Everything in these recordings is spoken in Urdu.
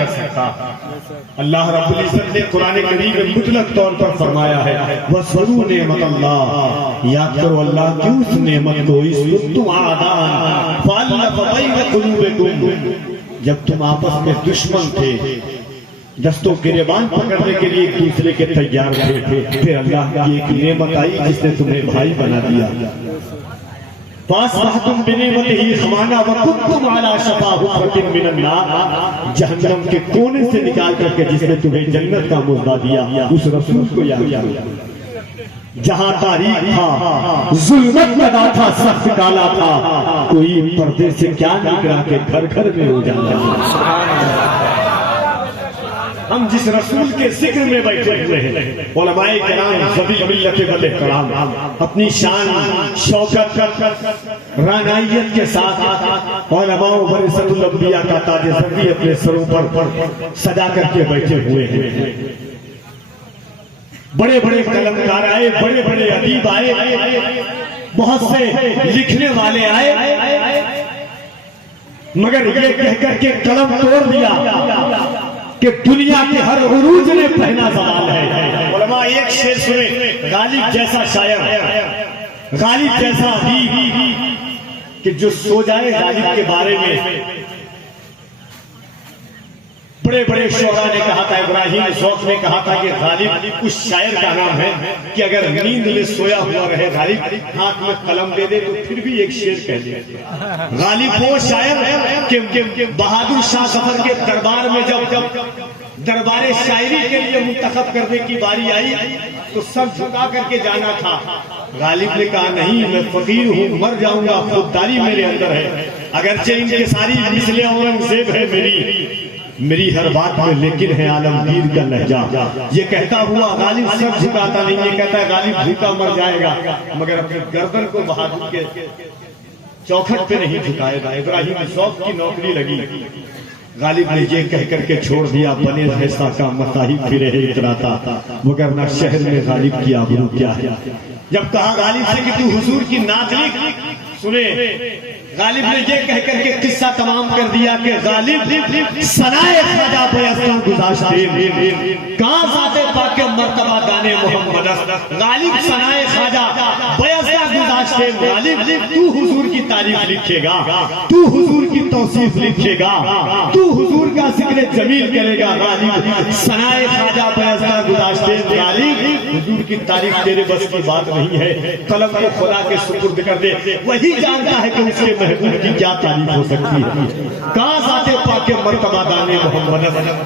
کر سکتا. اللہ رب العزت نے قرآن کریم میں مطلق طور پر فرمایا ہے وَاذْكُرُوا نِعْمَتَ اللَّهِ، یاد کرو اللہ کی اس نعمت کو اِذْ كُنتُمْ أَعْدَاءً فَأَلَّفَ بَيْنَ قُلُوبِكُمْ، جب تم آپس میں دشمن تھے، دستوں گریبان پکڑنے کے لیے ایک دوسرے کے تیار تھے، پھر اللہ کی ایک نعمت آئی جس نے تمہیں بھائی بنا دیا. فَأَصْبَحْتُمْ بِنِعْمَتِهِ إِخْوَانًا وَكُنتُمْ عَلَىٰ شَفَا حُفْرَةٍ مِّنَ النَّارِ، جہنم کے کونے سے نکال کر کے جس نے تمہیں جنت کا موقع دیا، اس رسول کو یاد کیا. جہاں تاریخ تھا، ظلمت لگا تھا، سخت کالا تھا، کوئی پردے سے کیا نکلا کہ گھر گھر میں ہو جاتا. ہم جس رسول کے ذکر میں بیٹھے ہوئے ہیں، علماء کرام ذوی ملت والاحترام اپنی شان شوکت رعنائیت کے ساتھ علماء ورثۃ الانبیاء کا تاج زری اپنے سروں پر سجا کر کے بیٹھے ہوئے ہیں. بڑے بڑے قلمکار آئے، بڑے بڑے ادیب آئے، بہت سے لکھنے والے آئے، مگر یہ کہہ کر کے قلم توڑ دیا کہ دنیا کے ہر عروج نے پہنا زوال ہے. علماء ایک شعر سنیں، غالب جیسا شاعر، غالب جیسا ادیب کہ جو سو جائے غالب کے بارے میں. بڑے بڑے شعراء نے کہا تھا، ابراہیم ذوق نے کہا تھا کہ غالب اس شاعر کا نام ہے کہ اگر نیند میں سویا ہوا رہے غالب ہاتھ میں قلم دے دے تو پھر بھی ایک شعر کہہ دے. غالب وہ شاعر کہ بہادر شاہ ظفر کے دربار میں جب دربار شاعری کے لیے منتخب کرنے کی باری آئی تو سب جھکا کر کے جانا تھا. غالب نے کہا نہیں، میں فقیر ہوں، مر جاؤں گا، خودداری میرے اندر ہے، اگرچہ ان کے ساری مثلیں اورنگزیب ہے میری ہر بات میں لیکن ہے عالمگیر کا لہجہ. یہ کہتا ہوا غالب سب جھکاتا نہیں، یہ کہتا ہے غالب بھوکا مر جائے گا مگر اپنی گردن کو بہادر کے چوکھٹ پہ نہیں جھکائے گا. ابراہیم ذوق کی نوکری لگی، غالب نے یہ کہہ کر کے چھوڑ دیا بنے حیثہ کا متاہی پھرے اتراتا، مگر نہ شہر میں غالب کی آبرو کیا ہے. جب کہا غالب سے کہ تو حضور کی نعت لکھ، سنے غالب نے یہ کہہ کر کے قصہ تمام کر دیا کہ غالب ثنائے خواجہ بیضا گذاشتے، کہاں ذات پاک مرتبہ دانے محمد. غالب ثنائے خواجہ بیضا گذاشتے، غالب تو حضور کی تعریف لکھے گا، تو حضور کی توصیف لکھے گا، تو حضور کا ذکر جمیل کرے گا. غالب ثنائے خواجہ بیضا گذاشتے، غالب حضور کی تعریف تیرے بس کی بات نہیں ہے، قلم کو خدا کے سپرد کر دے، وہی جانتا ہے کہ اس کے محبوب کی کیا تعریف ہو سکتی ہے. کہاں ذات پاک مرتبہ دانے محمد،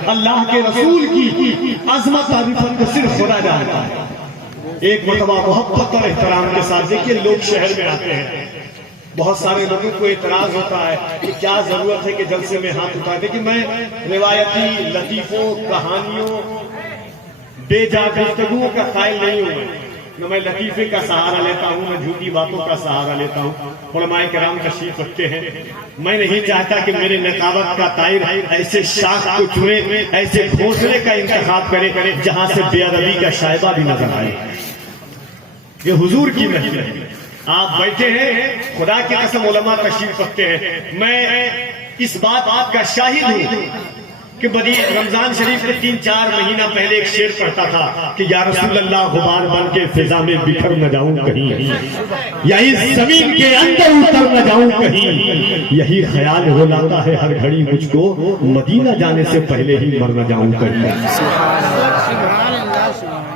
اللہ کے رسول کی عظمت تعریفت کو صرف خدا جانتا ہے. ایک مرتبہ محبت اور احترام کے ساتھ دیکھیے لوگ شہر میں آتے ہیں، بہت سارے لوگوں کو اعتراض ہوتا ہے کہ کیا ضرورت ہے کہ جلسے میں ہاتھ اٹھائے. لیکن میں روایتی لطیفوں، کہانیوں، بے جا گفتگوؤں کا قائل نہیں ہوں. نہ میں لطیفے کا سہارا لیتا ہوں، نہ جھوٹی باتوں کا سہارا لیتا ہوں. علماء کرام تشریف رکھتے ہیں، میں نہیں چاہتا کہ میرے نقابت کا طائر ایسے شاخ کو چنے، ایسے گھونسلے کا انتخاب کرے جہاں سے بے ادبی کا شائبہ بھی نظر آئے. یہ حضور کی محفل ہے، آپ بیٹھے ہیں، خدا کی قسم علماء تشریف رکھتے ہیں. میں اس بات کا شاہد ہوں کہ رمضان شریف کے 3-4 مہینہ پہلے ایک شعر پڑھتا تھا کہ یا رسول اللہ غبار بن کے فضا میں بکھر نہ جاؤں کہیں، یا اس زمین کے اندر اتر نہ جاؤں کہیں، یہی خیال ہو لاتا ہے ہر گھڑی مجھ کو، مدینہ جانے سے پہلے ہی مر نہ جاؤں کہیں.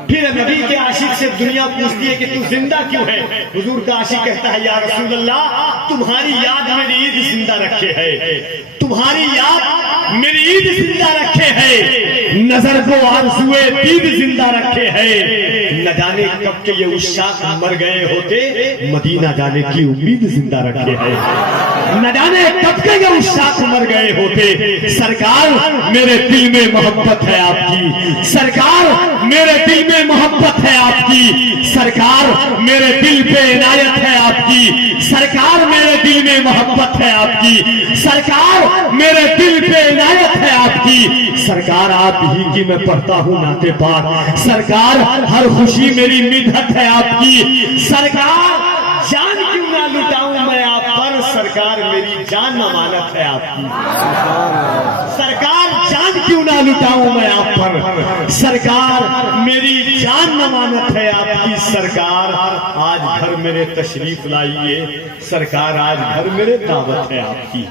پھر نبی کے عاشق سے دنیا پوچھتی ہے کہ تو زندہ کیوں ہے؟ حضور کا عاشق کہتا ہے یا رسول اللہ تمہاری یاد میری عید زندہ رکھے ہے، تمہاری یاد میری عید زندہ رکھے ہے، نظر کو آرزوئے دید زندہ رکھے ہے. نہ جانے کب کے یہ عشاق مر گئے ہوتے، مدینہ جانے کی امید زندہ رکھے ہے. نہ جانے کب کے یہ عشاق مر گئے ہوتے. سرکار میرے دل میں محبت ہے آپ کی، سرکار میرے دل میں محبت ہے آپ کی، سرکار میرے دل پہ عنایت ہے آپ کی، سرکار میرے دل میں محبت ہے آپ کی، سرکار میرے دل پہ عنایت ہے آپ کی. سرکار آپ ہی کی میں پڑھتا ہوں نعت پاک، سرکار ہر خوشی میری مدحت ہے آپ کی. سرکار جان کیوں نہ لٹاؤں میں آپ پر، سرکار میری جان امانت ہے آپ کی. سرکار جان کیوں لٹاؤں میں آپ پر سرکار، میری جان ضمانت ہے آپ کی سرکار، آج گھر میرے تشریف لائیے سرکار، آج گھر میرے دعوت ہے آپ کی۔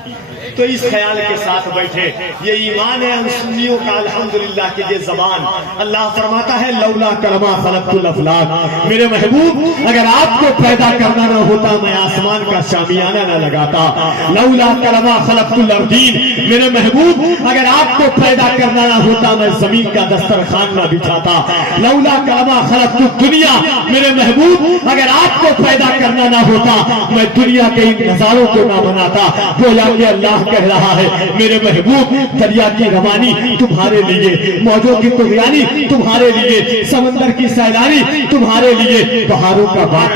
تو اس خیال کے ساتھ بیٹھے، یہ ایمان ہے ہم سنیوں کا الحمدللہ کہ یہ زبان، اللہ فرماتا ہے لولا کلمہ خلقت الافلاک، میرے محبوب اگر آپ کو پیدا کرنا نہ ہوتا میں آسمان کا شامیانہ نہ لگاتا، لولا کلمہ خلقت الارضین، میرے محبوب اگر آپ کو پیدا کرنا نہ ہوتا میں زمین کا دسترخوان نہ بچھاتا، لولا کلمہ خلقت الدنیا، میرے محبوب اگر آپ کو پیدا کرنا نہ ہوتا میں دنیا کے ان نظاروں کو نہ بناتا۔ گویا کہ اللہ کہہ رہا ہے میرے محبوب دریا کی روانی تمہارے لیے، موجوں کی طغیانی تمہارے لیے، سمندر کی سیلانی تمہارے لیے، بہاروں کا باغ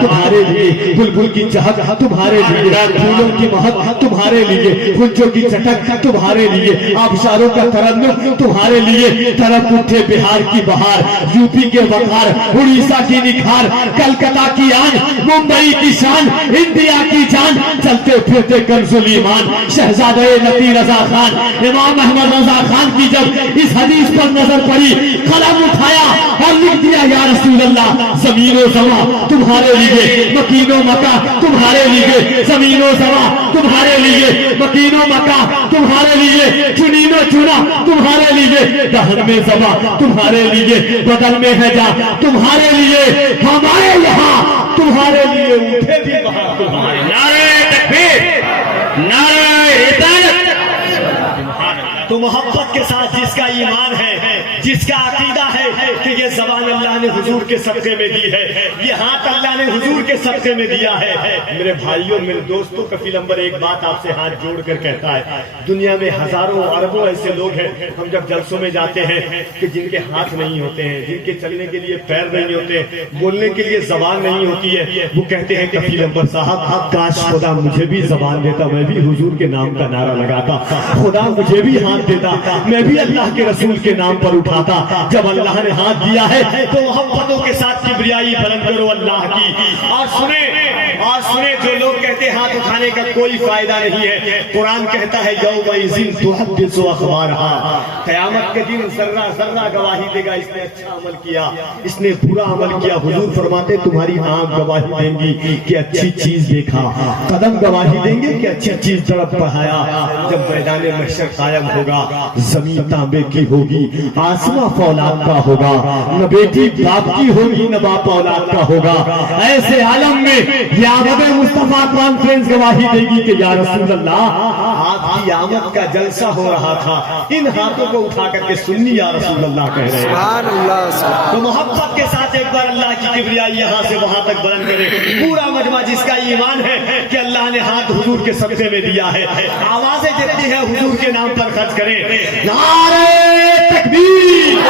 تمہارے لیے، بلبل کی چہک تمہارے لیے، پھولوں کی مہک تمہارے لیے، پھلچوں کی چٹک تمہارے لیے، آبشاروں کا ترنم تمہارے لیے، طرف اٹھے بہار کی بہار، یو پی کے وقار، اڑیسہ کی نکھار، کلکتہ کی آن، ممبئی کی شان، انڈیا کی جان، چلتے پھرتے کنز الایمان شہزادہ نبی رضا خان، امام احمد رضا خان کی جب اس حدیث پر نظر پڑی، قلم اٹھایا اور لکھ دیا یا رسول اللہ، زمین و زماں تمہارے لیے، مکین و مکہ تمہارے لیے، زمین و زماں تمہارے لیے، مکین و مکہ تمہارے لیے، چنین و چنا تمہارے لیے، دہن میں زباں تمہارے لیے، بدن میں ہے جا تمہارے لیے، ہمارے یہاں تمہارے لیے، اٹھے بھی وہاں تمہارے۔ نعرہ تکبیر، نعرہ ہدایت۔ تو محبت کے ساتھ جس کا ایمان ہے، جس کا عقیدہ ہے کہ یہ زبان اللہ نے حضور کے صدقے میں دی ہے، یہ ہاتھ اللہ نے حضور کے صدقے میں دیا ہے، میرے بھائیوں میرے دوستوں، کفیل امبر ایک بات آپ سے ہاتھ جوڑ کر کہتا ہے، دنیا میں ہزاروں اربوں ایسے لوگ ہیں، ہم جب جلسوں میں جاتے ہیں کہ جن کے ہاتھ نہیں ہوتے ہیں، جن کے چلنے کے لیے پیر نہیں ہوتے، بولنے کے لیے زبان نہیں ہوتی ہے، وہ کہتے ہیں کفیل امبر صاحب کاش خدا مجھے بھی زبان دیتا، میں بھی حضور کے نام کا نعرہ لگاتا، خدا مجھے بھی ہاتھ دیتا، میں بھی اللہ کے رسول کے نام پر اٹھاتا۔ جب اللہ نے ہاتھ دیا ہے تو محبتوں کے ساتھ کبریائی بلند کرو اللہ کی۔ اور سنیں جو لوگ کہتے ہاتھ اٹھانے کا کوئی فائدہ نہیں ہے، قرآن کہتا ہے یومئذ تحدث اخبارہا، قیامت کے دن ذرہ ذرہ گواہی دے گا، اس نے اچھا عمل کیا، اس نے برا عمل کیا۔ حضور فرماتے تمہاری آنکھ گواہی دیں گی کہ اچھی چیز دیکھا، قدم گواہی دیں گے کہ اچھی چیز طرف بڑھایا۔ جب میدان محشر قائم ہوگا، زمین تانبے کی ہوگی، آسمان فولاد کا ہوگا، نہ بیٹی باپ کی ہوگی نہ باپ اولاد کا ہوگا۔ ایسے عالم میں یہ آمد مصطفیٰ کانفرنس گواہی دے گی کہ یا رسول اللہ آپ کی آمد کا جلسہ ہو رہا تھا، ان ہاتھوں کو اٹھا کر کے سنی یا رسول اللہ کہہ رہے ہیں۔ تو محبت کے ساتھ ایک بار اللہ کی کبریائی یہاں سے وہاں تک بلند کرے پورا مجمع جس کا ایمان ہے کہ اللہ نے ہاتھ حضور کے صدقے میں دیا ہے، آوازیں جتنی ہے حضور کے نام پر خرچ کریں۔ نعرہ تکبیر۔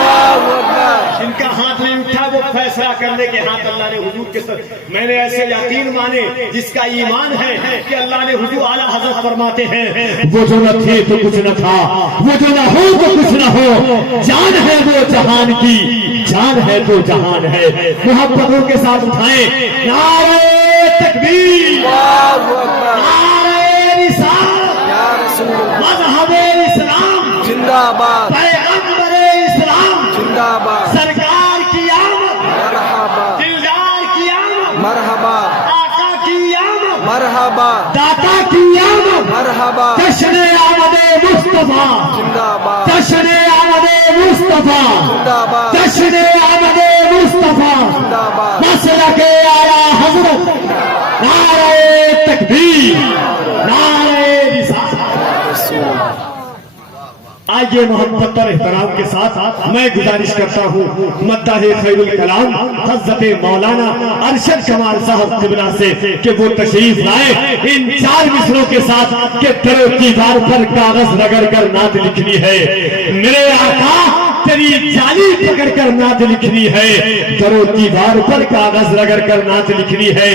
جن کا ہاتھ نہیں اٹھا وہ فیصلہ کرنے کے ہاتھ اللہ نے حضور کے ساتھ، میں نے ایسے یقین مانے جس کا ایمان ہے کہ اللہ نے حضور اعلیٰ حضرت فرماتے ہیں وہ جو نہ تھے تو کچھ نہ تھا، وہ جو نہ ہو تو کچھ نہ ہو، جان ہے وہ جہان کی، جان ہے تو جہان ہے۔ محبتوں کے ساتھ اٹھائیں نعرہ تکبیر، نعرہ رسالت، مذہب اسلام زندہ باد، پیغمبر اسلام زندہ باد، سرکار کی آمد، مرحبا دلدار کی آمد، مرحبا آقا کی آمد، مرحبا داتا کی آمد، مرحبا، جشن آمد مصطفیٰ، زندہ باد، جشن آمد مصطفیٰ، زندہ باد، جشن آمد مصطفیٰ، زندہ باد، مسلک اعلیٰ حضرت، نعرہ تکبیر، نعرہ رسالت۔ آئیے محبت اور احترام کے ساتھ میں گزارش کرتا ہوں مداح خیر الکلام حضرت مولانا ارشد کمال صاحب قبلہ سے کہ وہ تشریف لائے ان چار مصروں کے ساتھ کہ در و دیوار پر کاغذ رگڑ کر نعت لکھنی ہے، میرے آقا تیری جالی پکڑ کر نعت لکھنی ہے، در و دیوار پر کاغذ رگڑ کر نعت لکھنی ہے،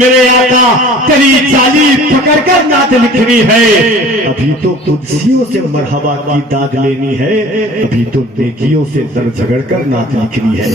میرے آقا تیری جالی پکڑ کر نعت لکھنی ہے۔ ابھی تو قدسیوں سے مرحبا کی داد لینی ہے، ابھی تو نیکیوں سے در جھگڑ کر نعت لکھنی ہے۔